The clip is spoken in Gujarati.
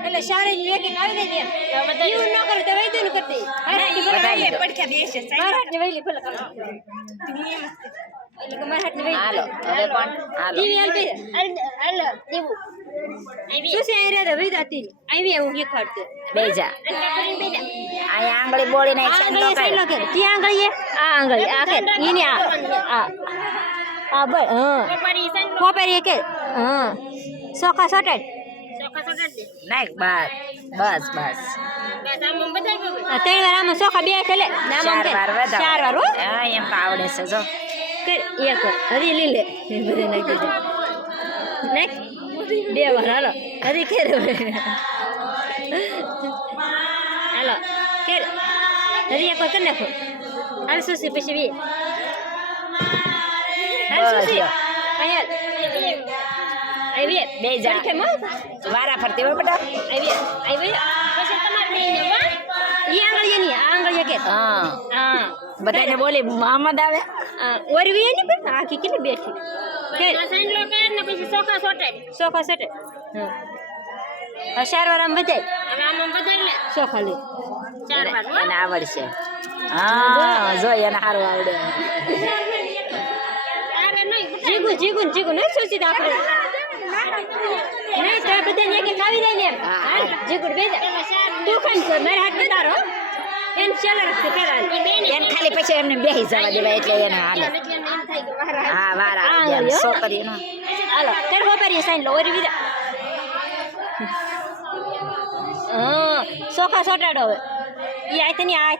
એટલે શારે એક એક આવી દે એવું ન કરે તો વૈદ્ય નું કરતી પડખ્યા દેશે મારા ને વૈલી ભલે એટલે કે મારા હાથ ને વૈલી હાલો હવે પણ હાલો ટીવી હાલ દેવું શું છે આ રે વૈદાતી આવી હું શીખવાડતે બેજા આ આંગળી બોળી નાખ સાંડલો સાઈલો કે ત્યાં આંગળી આ આંગળી આ કે ઈની આ બર હા કોપરી કે હા સોખા સટેડ નાખ બસ બસ બસ ત્રણ વાર આમાં સોખા બે છે લે ચાર વાર વધાવો. ચાર વાર હો હા એમ તો આવડે છે જો કર એક હરી લીલે બધે નાખી દે નાખ બે વાર હાલો હરી કેર હાલો કેર હરી એક વાર કરી નાખો હાલ સુસી પછી બે હાલ સુસી અહીંયા બેજા વારા ફરતી હોય બેટા પછી તમારે બેને વા ઈ આંગળીએ ની આંગળીએ કે હા હા બધાને બોલી મોહમ્મદ આવે ઓરવી એની પણ આખી કેટલી બેઠી કે સાઈડલો કે ને પછી સોખા સોટે હા ચાર વાર આમ બધાય હવે આમ બધાય લે સોખા લે ચાર વાર એને આવડશે હા જો એને સારું આવડે જીગુ નહીં સોચી આપણે નહીં તો બધાને એક એક આવી જાય ને હાલ જીગુ બેજા તું કેમ છે મારા હાથ બતારો એન ચાલે રાખતે પેલા એને ખાલી પછી એમને બેહી જવા દેવાય એટલે એને હાલે હા વારા આવી ગયા છોકરીનો હાલો તેર ખબરીએ સાઈન લો ઓરી વિદા હા સોખા સોટાડો હવે ઈ આઈ તની આ